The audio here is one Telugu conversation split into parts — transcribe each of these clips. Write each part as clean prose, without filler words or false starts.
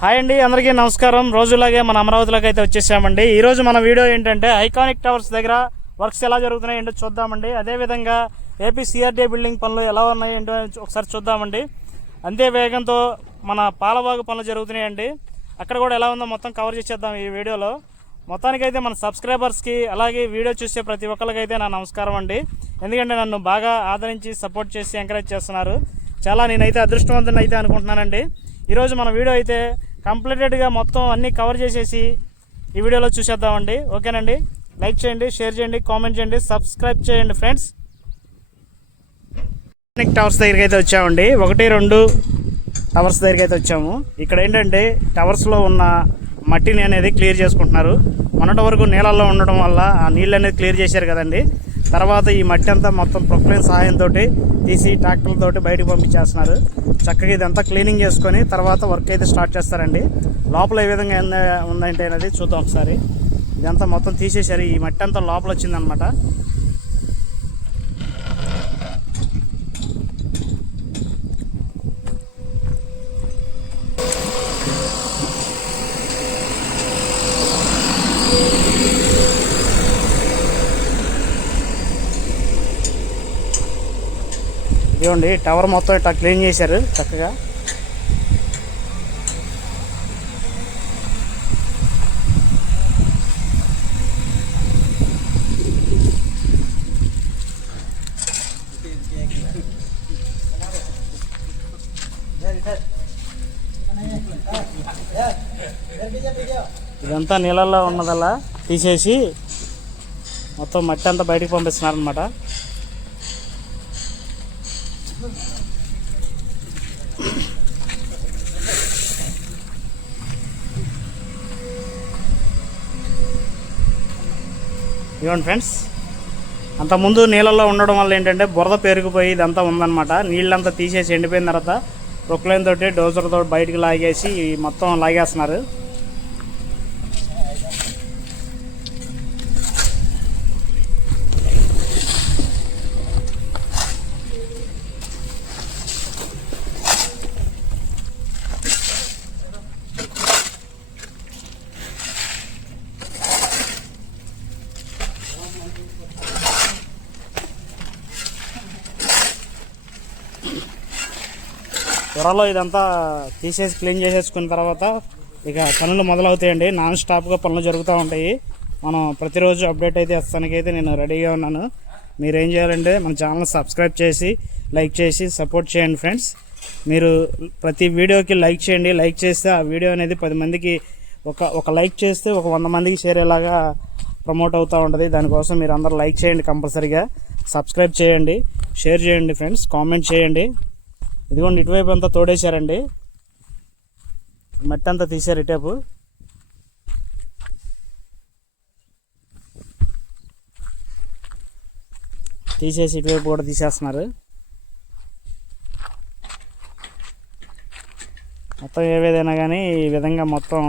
హాయ్ అండి, అందరికీ నమస్కారం. రోజులాగే మన అమరావతిలోకి అయితే వచ్చేసామండి. ఈరోజు మన వీడియో ఏంటంటే ఐకానిక్ టవర్స్ దగ్గర వర్క్స్ ఎలా జరుగుతున్నాయి ఏంటో చూద్దామండి. అదేవిధంగా ఏపీ సిఆర్డీఏ బిల్డింగ్ పనులు ఎలా ఉన్నాయి ఏంటో ఒకసారి చూద్దామండి. అంతే వేగంతో మన పాలవాగు పనులు జరుగుతున్నాయండి. అక్కడ కూడా ఎలా ఉందో మొత్తం కవర్ చేసేద్దాం ఈ వీడియోలో. మొత్తానికైతే మన సబ్స్క్రైబర్స్కి అలాగే వీడియో చూసే ప్రతి ఒక్కరికైతే నా నమస్కారం అండి. ఎందుకంటే నన్ను బాగా ఆదరించి సపోర్ట్ చేసి ఎంకరేజ్ చేస్తున్నారు. చాలా నేనైతే అదృష్టవంతుని అయితే అనుకుంటున్నానండి. ఈరోజు మన వీడియో అయితే కంప్లీటెడ్గా మొత్తం అన్నీ కవర్ చేసేసి ఈ వీడియోలో చూసేద్దామండి. ఓకేనండి, లైక్ చేయండి, షేర్ చేయండి, కామెంట్ చేయండి, సబ్స్క్రైబ్ చేయండి ఫ్రెండ్స్. టవర్స్ దగ్గరికి అయితే వచ్చామండి. 1-2 టవర్స్ దగ్గరికి అయితే వచ్చాము. ఇక్కడ ఏంటంటే టవర్స్లో ఉన్న మట్టిని అనేది క్లియర్ చేసుకుంటున్నారు. మొన్నటి వరకు నీళ్ళల్లో ఉండడం వల్ల ఆ నీళ్ళు అనేది క్లియర్ చేశారు కదండి. తర్వాత ఈ మట్టి అంతా మొత్తం ప్రొక్లైన్ సహాయంతో తీసి ట్రాక్టర్లతోటి బయటకు పంపించేస్తున్నారు. చక్కగా ఇదంతా క్లీనింగ్ చేసుకొని తర్వాత వర్క్ అయితే స్టార్ట్ చేస్తారండి. లోపల ఏ విధంగా ఉందంటే అనేది చూద్దాం ఒకసారి. ఇదంతా మొత్తం తీసేశారు. ఈ మట్టి అంతా లోపల వచ్చిందనమాట. ఇదిగోండి, టవర్ మొత్తం ఇట్లా క్లీన్ చేశారు చక్కగా. ఇదంతా నీళ్ళల్లో ఉన్నదల్లా తీసేసి మొత్తం మట్టి అంతా బయటకు పంపిస్తున్నారు అనమాట. ఇవ్వండి ఫ్రెండ్స్, అంతకుముందు నీళ్ళల్లో ఉండడం వల్ల ఏంటంటే బురద పెరిగిపోయి ఇదంతా ఉందన్నమాట. నీళ్ళంతా తీసేసి ఎండిపోయిన తర్వాత ప్రొక్లైన్ తోటి డోజర్తో బయటికి లాగేసి మొత్తం లాగేస్తున్నారు. త్వరలో ఇదంతా తీసేసి క్లీన్ చేసేసుకున్న తర్వాత ఇక పనులు మొదలవుతాయండి. నాన్ స్టాప్గా పనులు జరుగుతూ ఉంటాయి. మనం ప్రతిరోజు అప్డేట్ అయితే ఇస్తానికైతే నేను రెడీగా ఉన్నాను. మీరు ఏం చేయాలంటే మన ఛానల్ సబ్స్క్రైబ్ చేసి లైక్ చేసి సపోర్ట్ చేయండి ఫ్రెండ్స్. మీరు ప్రతి వీడియోకి లైక్ చేయండి. లైక్ చేస్తే ఆ వీడియో అనేది 10 మందికి ఒక లైక్ చేస్తే 100 మందికి షేర్ అయ్యేలాగా ప్రమోట్ అవుతూ ఉంటుంది. దానికోసం మీరు అందరూ లైక్ చేయండి, కంపల్సరీగా సబ్స్క్రైబ్ చేయండి, షేర్ చేయండి ఫ్రెండ్స్, కామెంట్ చేయండి. ఇదిగోండి, ఇటువైపు అంతా తోడేశారండి, మట్టి అంతా తీశారు ఇటేపు. తీసేసి ఇటువైపు కూడా తీసేస్తున్నారు. మొత్తం ఏవేదైనా కానీ ఈ విధంగా మొత్తం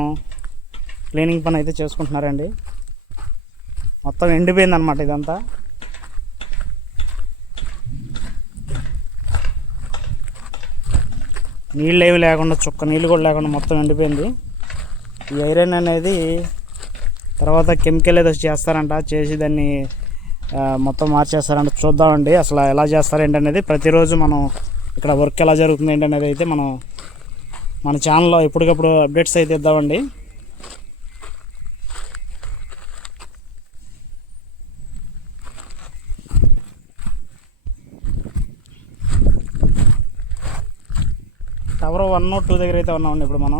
క్లీనింగ్ పని అయితే చేసుకుంటున్నారండి. మొత్తం ఎండిపోయింది అనమాట ఇదంతా. నీళ్ళు ఏమి లేకుండా, చుక్క నీళ్ళు కూడా లేకుండా మొత్తం ఎండిపోయింది. ఈ ఐరన్ అనేది తర్వాత కెమికల్ ఏదో చేస్తారంట, చేసి దాన్ని మొత్తం మార్చేస్తారంట. చూద్దామండి అసలు ఎలా చేస్తారు ఏంటనేది. ప్రతిరోజు మనం ఇక్కడ వర్క్ ఎలా జరుగుతుంది ఏంటనేది అయితే మనం మన ఛానల్లో ఎప్పటికప్పుడు అప్డేట్స్ అయితే ఇద్దామండి. టవర్ 1-2 దగ్గర అయితే ఉన్నామండి ఇప్పుడు మనం.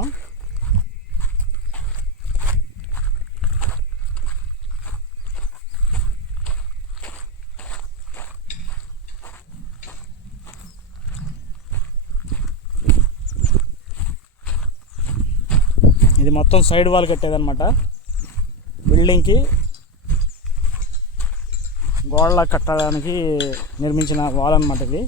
ఇది మొత్తం సైడ్ వాల్ కట్టేదన్నమాట. బిల్డింగ్కి గోడలా కట్టడానికి నిర్మించిన వాల్ అన్నమాట ఇది.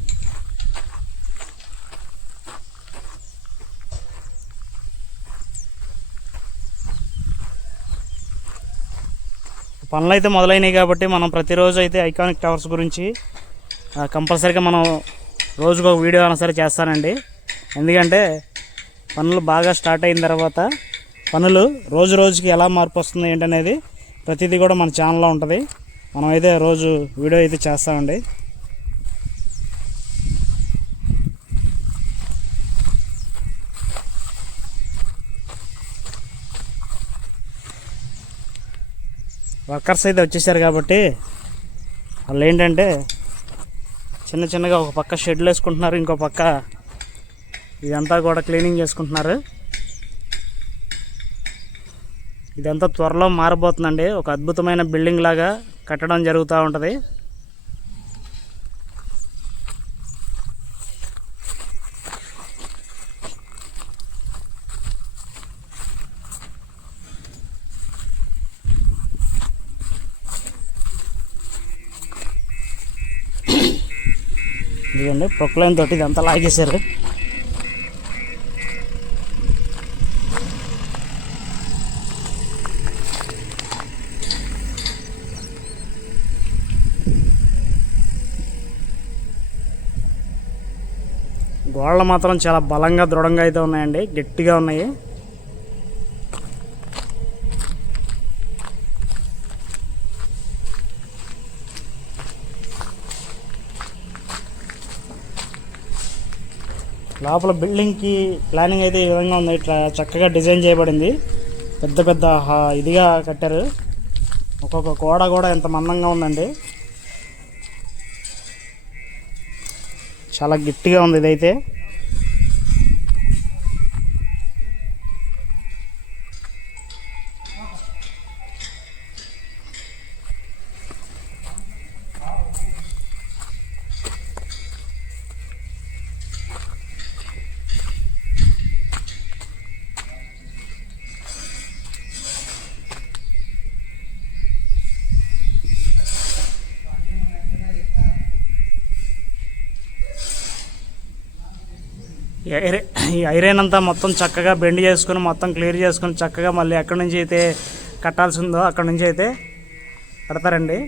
పనులు అయితే మొదలైనవి కాబట్టి మనం ప్రతిరోజు అయితే ఐకానిక్ టవర్స్ గురించి కంపల్సరీగా మనం రోజుకు ఒక వీడియో అయినా సరే చేస్తానండి. ఎందుకంటే పనులు బాగా స్టార్ట్ అయిన తర్వాత పనులు రోజు రోజుకి ఎలా మార్పు వస్తుంది ఏంటనేది ప్రతిదీ కూడా మన ఛానల్లో ఉంటుంది. మనమైతే రోజు వీడియో అయితే చేస్తామండి. వర్కర్స్ అయితే వచ్చేసారు కాబట్టి వాళ్ళు ఏంటంటే చిన్న చిన్నగా ఒక పక్క షెడ్లు వేసుకుంటున్నారు, ఇంకో పక్క ఇదంతా కూడా క్లీనింగ్ చేసుకుంటున్నారు. ఇదంతా త్వరలో మారబోతుందండి. ఒక అద్భుతమైన బిల్డింగ్ లాగా కట్టడం జరుగుతూ ఉంటుంది. ఇదిగోండి ప్రొక్లైన్ తోటి ఇదంతా లాగేశారు. గోడలు మాత్రం చాలా బలంగా దృఢంగా అయితే ఉన్నాయండి, గట్టిగా ఉన్నాయి. లోపల బిల్డింగ్కి ప్లానింగ్ అయితే ఈ విధంగా ఉంది. ఇట్లా చక్కగా డిజైన్ చేయబడింది, పెద్ద పెద్ద ఇదిగా కట్టారు. ఒక్కొక్క గోడ కూడా ఎంత మందంగా ఉందండి, చాలా గట్టిగా ఉంది ఇదైతే. ఈ ఐరన్ అంతా మొత్తం చక్కగా బెండ్ చేసుకుని మొత్తం క్లియర్ చేసుకుని చక్కగా మళ్ళీ ఎక్కడి నుంచి అయితే కట్టాల్సి ఉందో అక్కడి నుంచి అయితే కడతారండి.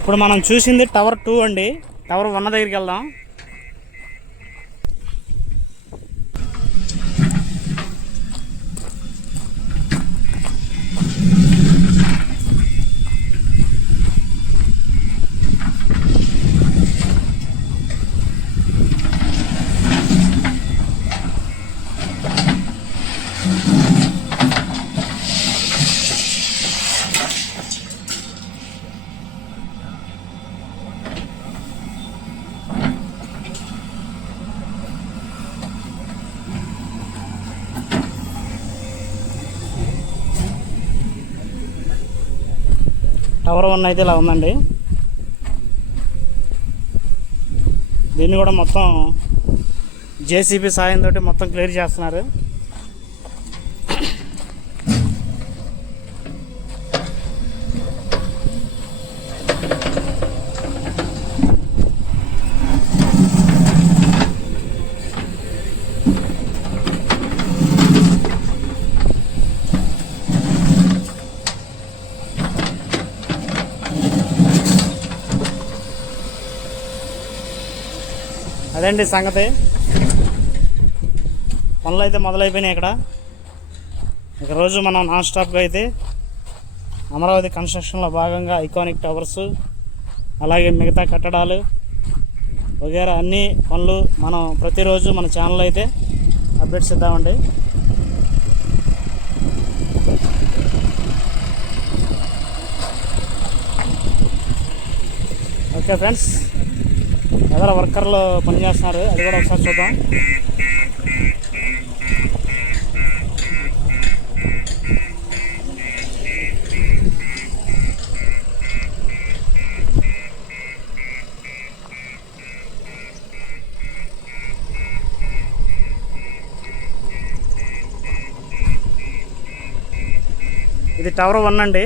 ఇప్పుడు మనం చూసింది టవర్ 2 అండి. టవర్ 1 దగ్గరికి వెళ్దాం. టవర్ 1 అయితే ఇలా ఉందండి. దీన్ని కూడా మొత్తం జేసీబీ సాయంతో మొత్తం క్లియర్ చేస్తున్నారు. అదండి సంగతి. పనులు అయితే మొదలైపోయినాయి ఇక్కడ. ఇక రోజు మనం నాన్ స్టాప్గా అయితే అమరావతి కన్స్ట్రక్షన్లో భాగంగా ఐకానిక్ టవర్స్ అలాగే మిగతా కట్టడాలు వగేరా అన్ని పనులు మనం ప్రతిరోజు మన ఛానల్ అయితే అప్డేట్స్ ఇద్దామండి. ఓకే ఫ్రెండ్స్, ఎవరో వర్కర్లు పనిచేస్తున్నారు, అది కూడా ఒకసారి చూద్దాం. ఇది టవర్ 1 అండి.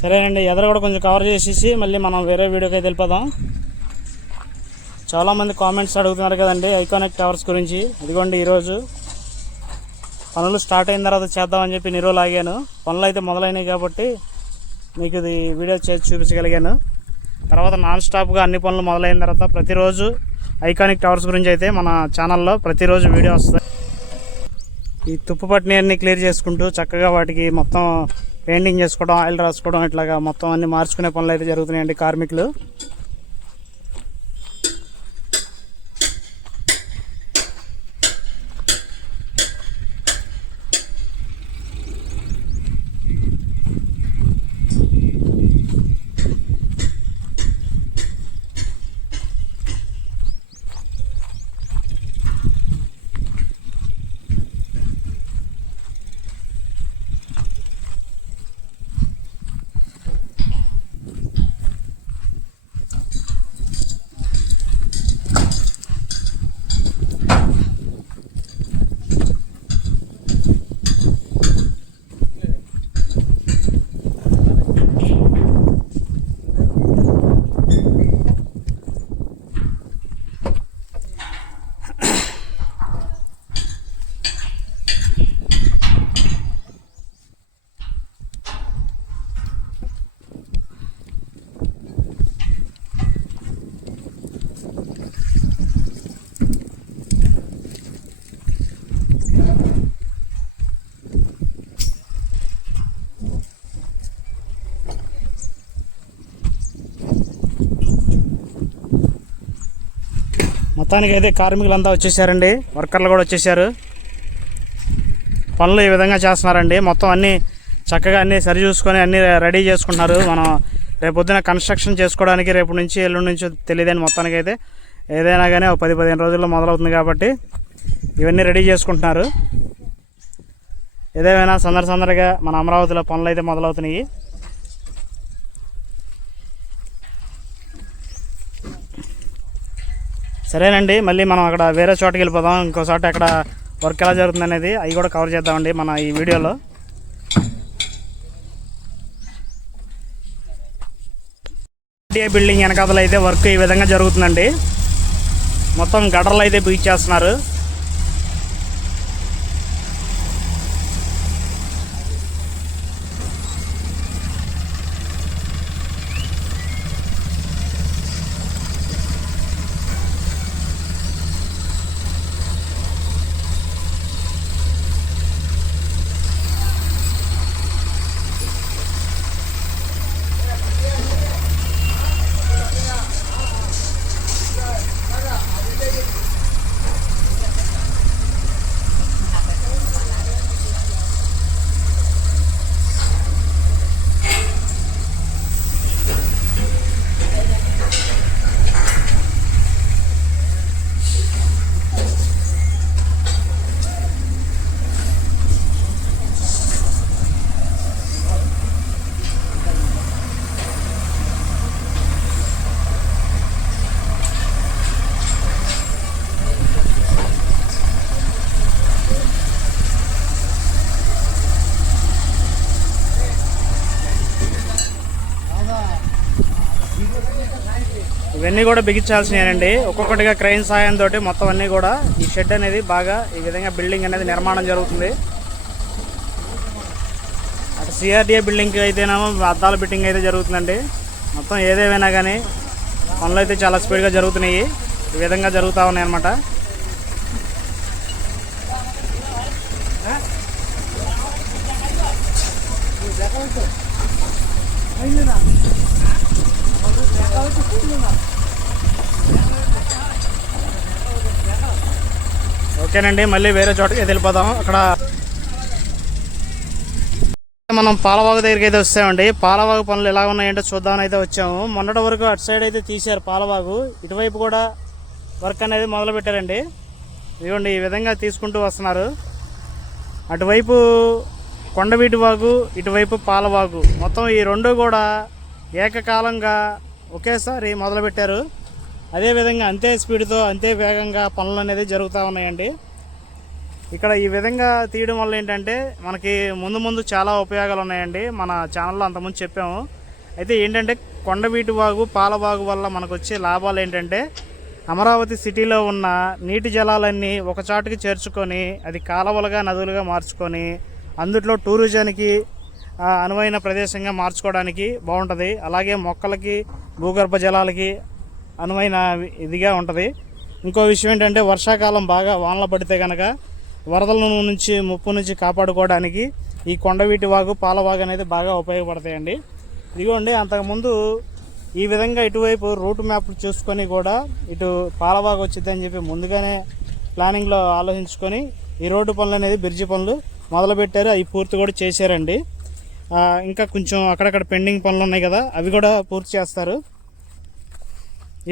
సరేనండి, ఎదురు కూడా కొంచెం కవర్ చేసేసి మళ్ళీ మనం వేరే వీడియోకి అయితే వెళ్ళిపోదాం. చాలామంది కామెంట్స్ అడుగుతున్నారు కదండి ఐకానిక్ టవర్స్ గురించి. ఇదిగోండి, ఈరోజు పనులు స్టార్ట్ అయిన తర్వాత చేద్దామని చెప్పి రోజులు ఆగాను. పనులు అయితే మొదలైనవి కాబట్టి మీకు ఇది వీడియో చేసి చూపించగలిగాను. తర్వాత నాన్ స్టాప్గా అన్ని పనులు మొదలైన తర్వాత ప్రతిరోజు ఐకానిక్ టవర్స్ గురించి అయితే మన ఛానల్లో ప్రతిరోజు వీడియో వస్తుంది. ఈ తుప్పు పట్టిని అన్నీ క్లియర్ చేసుకుంటూ చక్కగా వాటికి మొత్తం పెయింటింగ్ చేసుకోవడం, ఆయిల్ రాసుకోవడం, ఇట్లాగా మొత్తం అన్ని మార్చుకునే పనులు అయితే జరుగుతున్నాయండి కార్మికులు. మొత్తానికి అయితే కార్మికులంతా వచ్చేసారండి, వర్కర్లు కూడా వచ్చేసారు. పనులు ఈ విధంగా చేస్తున్నారండి. మొత్తం అన్నీ చక్కగా అన్నీ సరి చూసుకొని అన్నీ రెడీ చేసుకుంటున్నారు. మనం రేపొద్దున కన్స్ట్రక్షన్ చేసుకోవడానికి రేపు నుంచి ఎల్లుండి నుంచి తెలియదని మొత్తానికి అయితే ఏదైనా కానీ ఒక 10-15 రోజుల్లో మొదలవుతుంది కాబట్టి ఇవన్నీ రెడీ చేసుకుంటున్నారు. ఏదేమైనా సందడిగా మన అమరావతిలో పనులు అయితే మొదలవుతున్నాయి. సరేనండి, మళ్ళీ మనం అక్కడ వేరే చోటకి వెళ్ళిపోదాం. ఇంకో చోట అక్కడ వర్క్ ఎలా జరుగుతుంది అనేది అవి కూడా కవర్ చేద్దామండి మన ఈ వీడియోలో. బిల్డింగ్ వెనకాతలు అయితే వర్క్ ఈ విధంగా జరుగుతుందండి. మొత్తం గటర్లు అయితే బిగించేస్తున్నారు. ఇవన్నీ కూడా బిగించాల్సినవి. ఒక్కొక్కటిగా క్రెయిన్ సాయంతో మొత్తం అన్నీ కూడా ఈ షెడ్ అనేది బాగా ఈ విధంగా బిల్డింగ్ అనేది నిర్మాణం జరుగుతుంది. అటు సిఆర్డిఏ బిల్డింగ్కి అయితేనేమో అద్దాల బిల్డింగ్ అయితే జరుగుతుందండి. మొత్తం ఏదేమైనా కానీ పనులు అయితే చాలా స్పీడ్గా జరుగుతున్నాయి. ఈ విధంగా జరుగుతూ ఉన్నాయి అన్నమాట. ఓకేనండి, మళ్ళీ వేరే చోటకి వెళ్ళిపోదాం. అక్కడ మనం పాలవాగు దగ్గరికి అయితే వస్తామండి. పాలవాగు పనులు ఎలా ఉన్నాయంటే చూద్దామని అయితే వచ్చాము. మొన్నటి వరకు అటు సైడ్ అయితే తీశారు పాలవాగు, ఇటువైపు కూడా వర్క్ అనేది మొదలు పెట్టారండి. ఇదిగోండి ఈ విధంగా తీసుకుంటూ వస్తున్నారు. అటువైపు కొండవీటి వాగు, ఇటువైపు పాలవాగు, మొత్తం ఈ రెండు కూడా ఏకకాలంగా ఒకేసారి మొదలుపెట్టారు. అదేవిధంగా అంతే స్పీడ్తో అంతే వేగంగా పనులు అనేది జరుగుతూ ఉన్నాయండి. ఇక్కడ ఈ విధంగా తీయడం వల్ల ఏంటంటే మనకి ముందు ముందు చాలా ఉపయోగాలు ఉన్నాయండి. మన ఛానల్లో అంతకుముందు చెప్పాము. అయితే ఏంటంటే కొండవీటి వాగు, పాలవాగు వల్ల మనకు వచ్చే లాభాలు ఏంటంటే అమరావతి సిటీలో ఉన్న నీటి జలాలన్నీ ఒక చాటుకి చేర్చుకొని అది కాలువలుగా నదులుగా మార్చుకొని అందుట్లో టూరిజానికి అనువైన ప్రదేశంగా మార్చుకోవడానికి బాగుంటుంది. అలాగే మొక్కలకి, భూగర్భ జలాలకి అనువైన ఇదిగా ఉంటుంది. ఇంకో విషయం ఏంటంటే వర్షాకాలం బాగా వానలు పడితే కనుక వరదల నుంచి ముప్పు నుంచి కాపాడుకోవడానికి ఈ కొండవీటి వాగు, పాలవాగు అనేది బాగా ఉపయోగపడతాయండి. ఇదిగోండి అంతకుముందు ఈ విధంగా ఇటువైపు రూట్ మ్యాప్ చూసుకొని కూడా ఇటు పాలవాగు వచ్చిందని చెప్పి ముందుగానే ప్లానింగ్లో ఆలోచించుకొని ఈ రోడ్డు పనులు అనేది బ్రిడ్జి పనులు మొదలుపెట్టారు. అవి పూర్తి కూడా చేశారండి. ఇంకా కొంచెం అక్కడక్కడ పెండింగ్ పనులు ఉన్నాయి కదా, అవి కూడా పూర్తి చేస్తారు.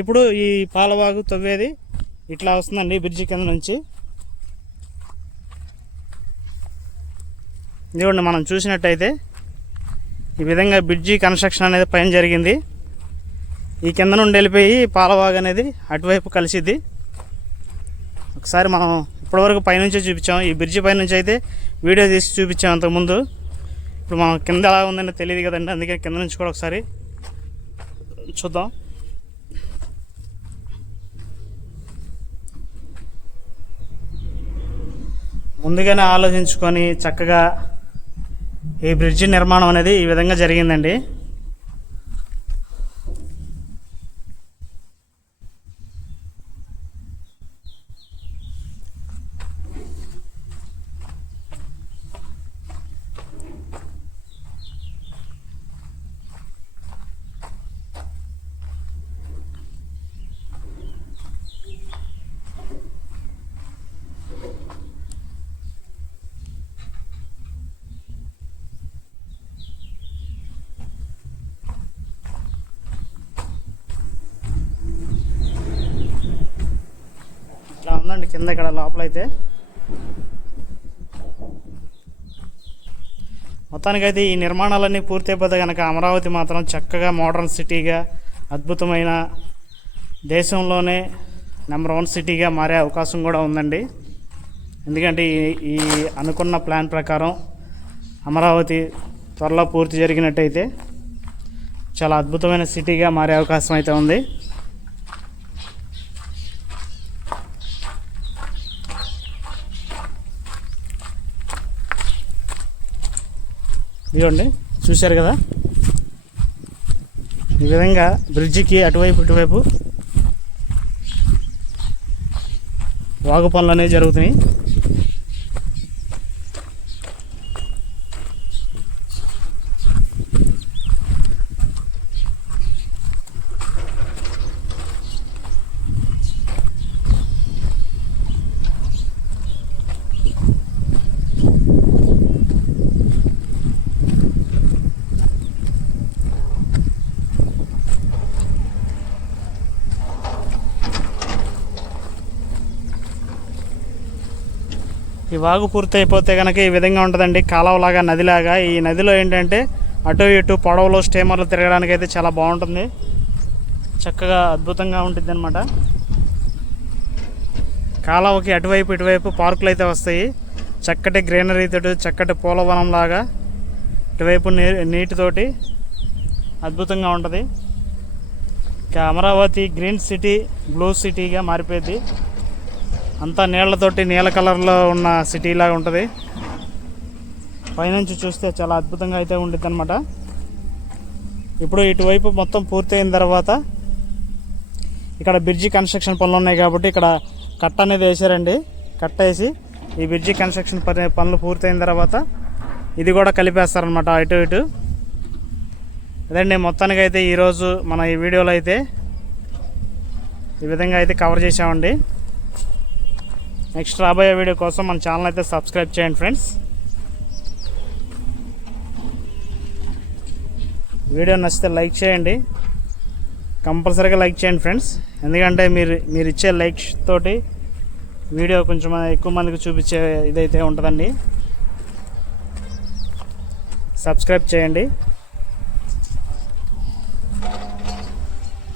ఇప్పుడు ఈ పాలవాగు తవ్వేది ఇట్లా వస్తుందండి బ్రిడ్జి కింద నుంచి. ఇదిగోండి మనం చూసినట్టయితే ఈ విధంగా బ్రిడ్జి కన్స్ట్రక్షన్ అనేది పైన జరిగింది. ఈ కింద నుండి వెళ్ళిపోయి పాలవాగు అనేది అటువైపు కలిసిద్ది. ఒకసారి మనం ఇప్పటివరకు పైనుంచే చూపించాం. ఈ బ్రిడ్జి పైనుంచి అయితే వీడియో తీసి చూపించాం అంతకుముందు. ఇప్పుడు మనం కింద ఎలా ఉందంటే తెలియదు కదండి, అందుకే కింద నుంచి కూడా ఒకసారి చూద్దాం. ముందుగానే ఆలోచించుకొని చక్కగా ఈ బ్రిడ్జి నిర్మాణం అనేది ఈ విధంగా జరిగిందండి. ఇట్లా ఉందండి కింద ఇక్కడ లోపలైతే. మొత్తానికైతే ఈ నిర్మాణాలన్నీ పూర్తయిపోతే కనుక అమరావతి మాత్రం చక్కగా మోడర్న్ సిటీగా, అద్భుతమైన దేశంలోనే నెంబర్ 1 సిటీగా మారే అవకాశం కూడా ఉందండి. ఎందుకంటే ఈ అనుకున్న ప్లాన్ ప్రకారం అమరావతి త్వరలో పూర్తి జరిగినట్టయితే చాలా అద్భుతమైన సిటీగా మారే అవకాశం అయితే ఉంది. ఇదిగోండి చూశారు కదా, ఈ విధంగా బ్రిడ్జికి అటువైపు ఇటువైపు వాగు పనులు అనేవి జరుగుతున్నాయి. ఈ వాగు పూర్తి అయిపోతే కనుక ఈ విధంగా ఉంటుందండి, కాలువలాగా, నదిలాగా. ఈ నదిలో ఏంటంటే అటు ఇటు పడవలు, స్టీమర్లు తిరగడానికి అయితే చాలా బాగుంటుంది, చక్కగా అద్భుతంగా ఉంటుంది అనమాట. కాలువకి అటువైపు ఇటువైపు పార్కులు అయితే వస్తాయి, చక్కటి గ్రీనరీతో, చక్కటి పూలవనం లాగా ఇటువైపు నీటితోటి అద్భుతంగా ఉంటుంది. ఇక అమరావతి గ్రీన్ సిటీ, బ్లూ సిటీగా మారిపోయింది. అంతా నీళ్లతోటి, నీళ్ళ కలర్లో ఉన్న సిటీ లాగా ఉంటుంది. పైనుంచి చూస్తే చాలా అద్భుతంగా అయితే ఉంటుంది అనమాట. ఇప్పుడు ఇటువైపు మొత్తం పూర్తయిన తర్వాత ఇక్కడ బ్రిడ్జి కన్స్ట్రక్షన్ పనులు ఉన్నాయి కాబట్టి ఇక్కడ కట్ట అనేది వేసారండి. కట్ట వేసి ఈ బ్రిడ్జి కన్స్ట్రక్షన్ పనులు పూర్తయిన తర్వాత ఇది కూడా కలిపేస్తారనమాట ఇటు ఇటు. అదండి మొత్తానికి అయితే ఈరోజు మన ఈ వీడియోలో అయితే ఈ విధంగా అయితే కవర్ చేసామండి. నెక్స్ట్ రాబోయే వీడియో కోసం మన ఛానల్ అయితే సబ్స్క్రైబ్ చేయండి ఫ్రెండ్స్. వీడియో నచ్చితే లైక్ చేయండి, కంపల్సరీగా లైక్ చేయండి ఫ్రెండ్స్. ఎందుకంటే మీరు ఇచ్చే లైక్స్ తోటి వీడియో కొంచెం ఎక్కువ మందికి చూపించే ఇదైతే ఉంటుందండి. సబ్స్క్రైబ్ చేయండి.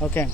ఓకే.